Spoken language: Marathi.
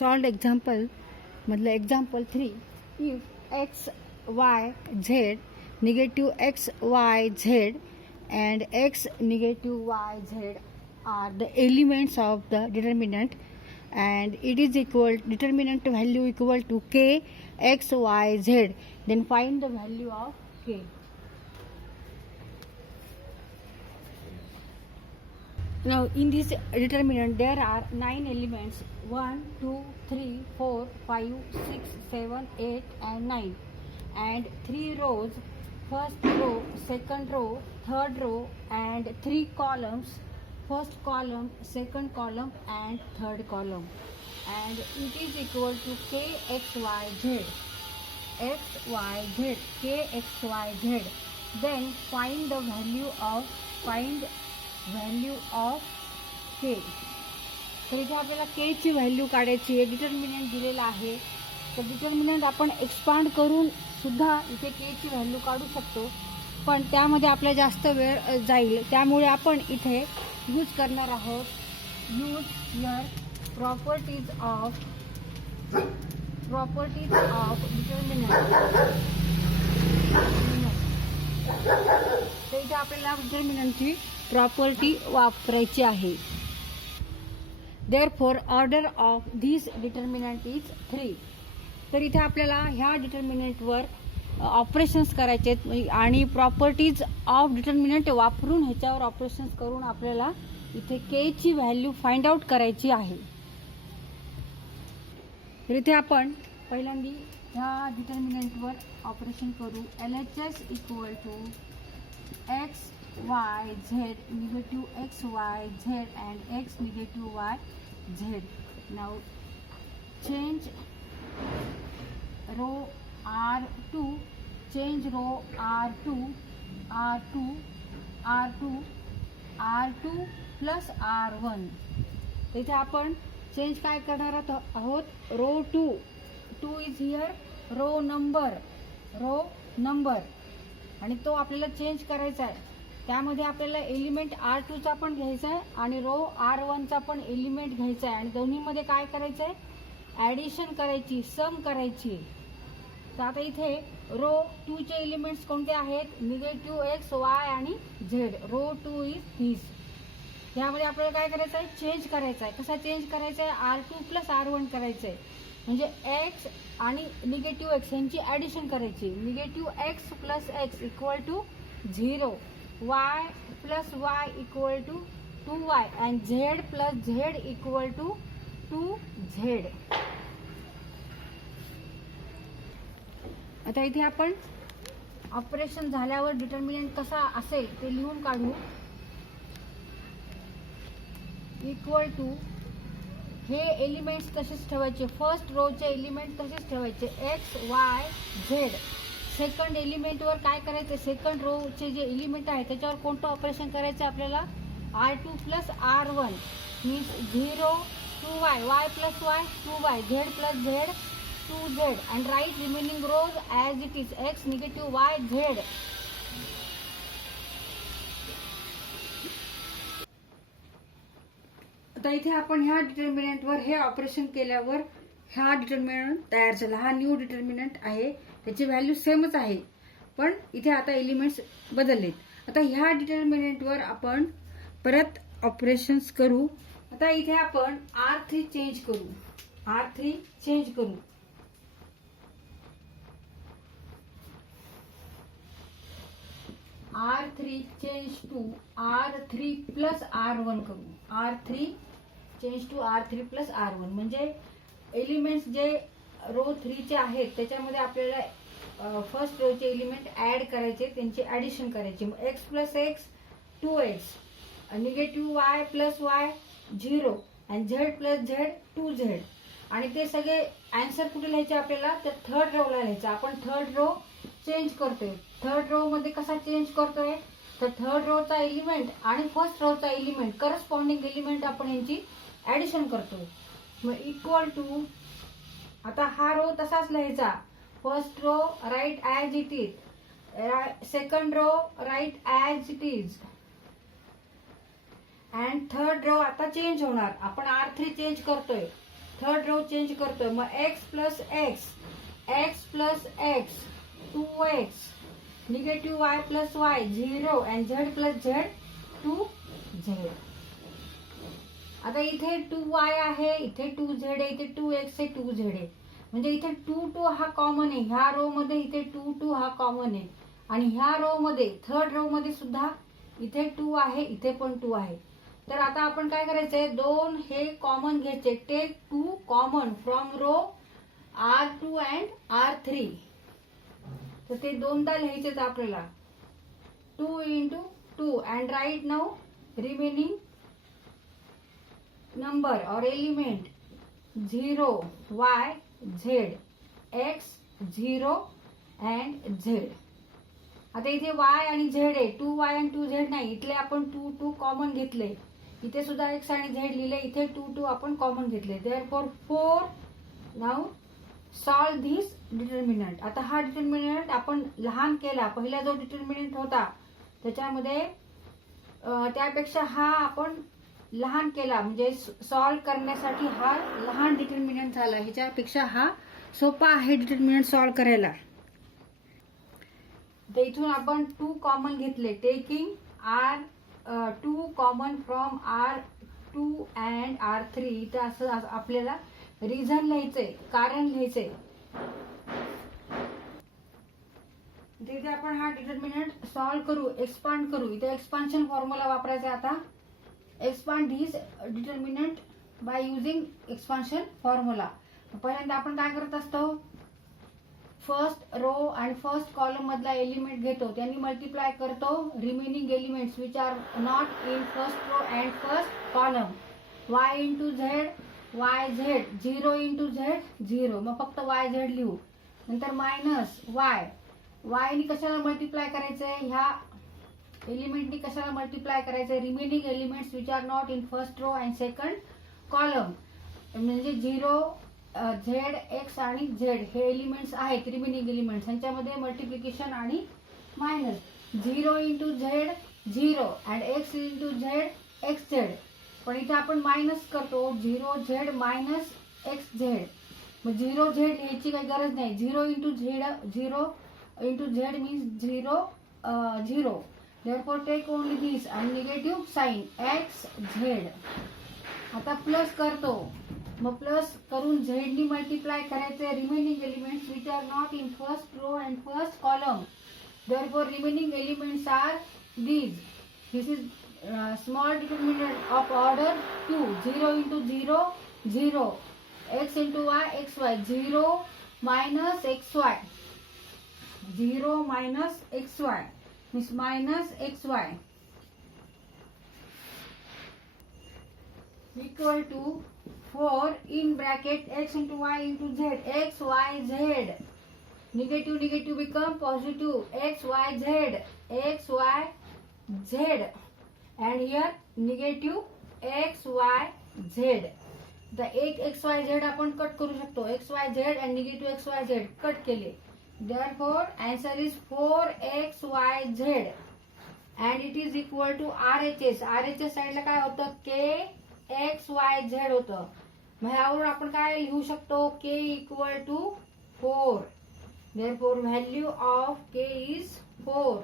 सॉल्व एक्झाम्पल मधलं example 3. If x y z negative x y Z and x negative y z are the elements of the determinant and it is equal determinant value equal to k x y z, then find the value of k. Now in this determinant there are 9 elements: 1 2 3 4 5 6 7 8 and 9, and 3 rows: first row, second row, third row, and 3 columns: first column, second column, and third column, and it is equal to k x y z, x y z, k x y z. Then find the value of k. तर इथे आपल्याला k ची व्हॅल्यू काढायची आहे. डिटर्मिनंट दिलेला आहे, तर डिटर्मिनंट आपण एक्सपांड करून सुद्धा इथे k ची व्हॅल्यू काढू शकतो, पण त्यामध्ये आपला जास्त वेळ जाईल. त्यामुळे आपण इथे यूज करणार आहोत use your properties of determinant. तर इथे आपल्याला डिटर्मिनंटची प्रॉपर्टी वापरायची आहे. Therefore order of this determinant is 3. तर इथे आपल्याला ह्या डिटर्मिनंटवर ऑपरेशन्स करायचे आहेत आणि प्रॉपर्टीज ऑफ डिटर्मिनंट वापरून ह्याच्यावर ऑपरेशन्स करून आपल्याला इथे के ची व्हॅल्यू फाइंड आउट करायची आहे. तर इथे आपण पहिल्यांदा ह्या डिटर्मिनंटवर ऑपरेशन करू. LHS equal to x y z negative x y z and x negative y z. Now change row R2, change row R2 plus R1. इथे आपण चेंज काय करणार आहोत, row 2 is here row number आणि तो आपल्याला चेंज करायचा आहे. त्यामध्ये आपल्याला एलिमेंट R2 चा पण घ्यायचा आहे आणि रो R1 चा पण एलिमेंट घ्यायचा आहे आणि दोन्हीमध्ये काय करायचं आहे, ॲडिशन करायची, सम करायची. तर आता इथे रो 2 चे एलिमेंट्स कोणते आहेत, निगेटिव्ह एक्स वाय आणि झेड. Row 2 is this. यामध्ये आपल्याला काय करायचं आहे, चेंज करायचा आहे. कसा चेंज करायचा आहे, R2 प्लस R1 करायचं आहे. म्हणजे एक्स आणि निगेटिव्ह एक्स यांची ॲडिशन करायची. Negative x plus x equal to 0, y plus y equal to 2y and z plus z equal to 2z. आता इथे आपण ऑपरेशन झाल्यावर डिटर्मिनंट कसा असेल ते लिहून काढू. इक्वल टू हे एलिमेंट्स तसेच ठेवायचे. फर्स्ट रोचे एलिमेंट तसेच ठेवायचे एक्स वाय झेड. सेकंड एलिमेंटवर काय करायचं, सेकंड रोचे जे एलिमेंट आहे त्याच्यावर कोणतं ऑपरेशन करायचं आपल्याला, R2 plus R1 means 0 2y, y plus y 2y, z plus z 2z, and write remaining rows as it is, x negative y z. आता इथे आपण ह्या डिटर्मिनंटवर हे ऑपरेशन केल्यावर हा डिटर्मिनंट तयार झाला. हा न्यू डिटर्मिनंट आहे, त्याची व्हॅल्यू सेमच आहे पण इथे आता एलिमेंट्स बदललेत. आता ह्या डिटर्मिनंटवर आपण परत ऑपरेशन्स करू. आता इथे आपण R3 चेंज करू. R3 चेंज करू. R3 change to R3 plus R1 करू. R3 change to R3 plus R1 म्हणजे एलिमेंट्स जे रो 3 चे आहेत त्याच्यामध्ये आपल्याला फर्स्ट रोचे एलिमेंट ऍड करायचे, त्यांची ऍडिशन करायची. X plus x 2x, negative Y plus Y 0 आणि झेड प्लस झेड 2z. आणि ते सगळे आन्सर कुठे लिहायचे आपल्याला, तर थर्ड रो ला लिहायचं. आपण थर्ड रो चेंज करतोय. थर्ड रो मध्ये कसा चेंज करतोय, तर थर्ड रो चा एलिमेंट आणि फर्स्ट रो चा एलिमेंट करस्पॉन्डिंग एलिमेंट आपण यांची ऍडिशन करतोय. मग इक्वल टू, आता हा रो तसाच लिहायचा. First row write as it is, second row write as it is, and third row आता चेंज होणार. आपण R3 चेंज करतोय. थर्ड रो चेंज करतोय, मग x plus x, x plus x 2x, negative Y plus Y 0 and z plus Z 2z. आता इथे 2y आहे, इथे 2z आहे, इथे 2x आहे, 2z आहे, म्हणजे इथे 2 हा कॉमन आहे. ह्या रो मध्ये इथे 2 हा कॉमन आहे आणि ह्या रो मध्ये थर्ड रो मध्ये सुद्धा इथे 2 आहे, इथे पण 2 आहे. तर आता आपण काय करायचंय, दोन हे कॉमन घ्यायचे. Take 2 common from row R2 and R3. तर ते दोनदा लिहायचेत आपल्याला. 2 into 2 and write now remaining number or element 0 y z x 0 and z. आता इथे y आणि z आहे, 2y आणि 2z नाही, इथले आपण 2 कॉमन घेतले. इथे सुद्धा x आणि z लिहिले, इथे 2 आपण कॉमन घेतले. therefore 4. Now solve this determinant. आता हा डिटर्मिनंट आपण लहान केला. पहिला जो डिटर्मिनंट होता त्याच्यामध्ये त्यापेक्षा हा आपण लहान केला, म्हणजे सॉल्व करण्यासाठी हा लहान डिटर्मिनंट झाला. ह्याच्यापेक्षा हा सोपा आहे डिटर्मिनंट सॉल्व करायला. तर इथून आपण 2 कॉमन घेतले. Taking R2 common from R2 and R3. इथं असं आपल्याला रिझन लिहायचंय, कारण लिहायचंय. तिथे आपण हा डिटर्मिनंट सॉल्व करू, एक्सपांड करू. इथे एक्सपान्शन फॉर्म्युला वापरायचा. आता expand this determinant by using expansion formula. पहिल्यांदा आपण काय करत असतो, फर्स्ट रो आणि फर्स्ट कॉलम मधला एलिमेंट घेतो, त्यांनी मल्टिप्लाय करतो remaining elements which are not in first row and first column. y into z y z, 0 into z 0, मग फक्त वाय झेड लिहू. नंतर मायनस वाय, वायनी कशाला मल्टिप्लाय करायचंय, ह्या एलिमेंटनी कशाला मल्टिप्लाय करायचंय, remaining elements which are not in first row and second column. म्हणजे 0 झेड एक्स आणि झेड हे एलिमेंट्स आहेत, रिमेनिंग एलिमेंट्स, ह्यांच्यामध्ये मल्टिप्लिकेशन आणि minus. 0 into z 0 and x into z x z, पण इथे आपण मायनस करतो, 0 झेड मायनस एक्स झेड. मग 0 झेड लिहायची काही गरज नाही. 0 into z, 0 into Z means 0 0. therefore take only this and negative sign x z. आता प्लस करतो, मग प्लस करून झेडनी मल्टिप्लाय करायचे remaining elements which are not in first row and first column. therefore remaining elements are these. this is small determinant of order 2. 0 into 0 0, x into y xy, 0 minus xy, 0 minus xy means minus xy equal to 4 in bracket x into y into z, x y z. Negative negative become positive, x y z, x y z, and here negative x y z. the एक x y z आपण कट करू शकतो, x y z and negative x y z cut केले. therefore answer is 4x y z and it is equal to RHS. RHS साइडला काय होतं, k x y z होतं. मग ह्यावरून आपण काय लिहू शकतो, k equal to 4. therefore value of k is 4.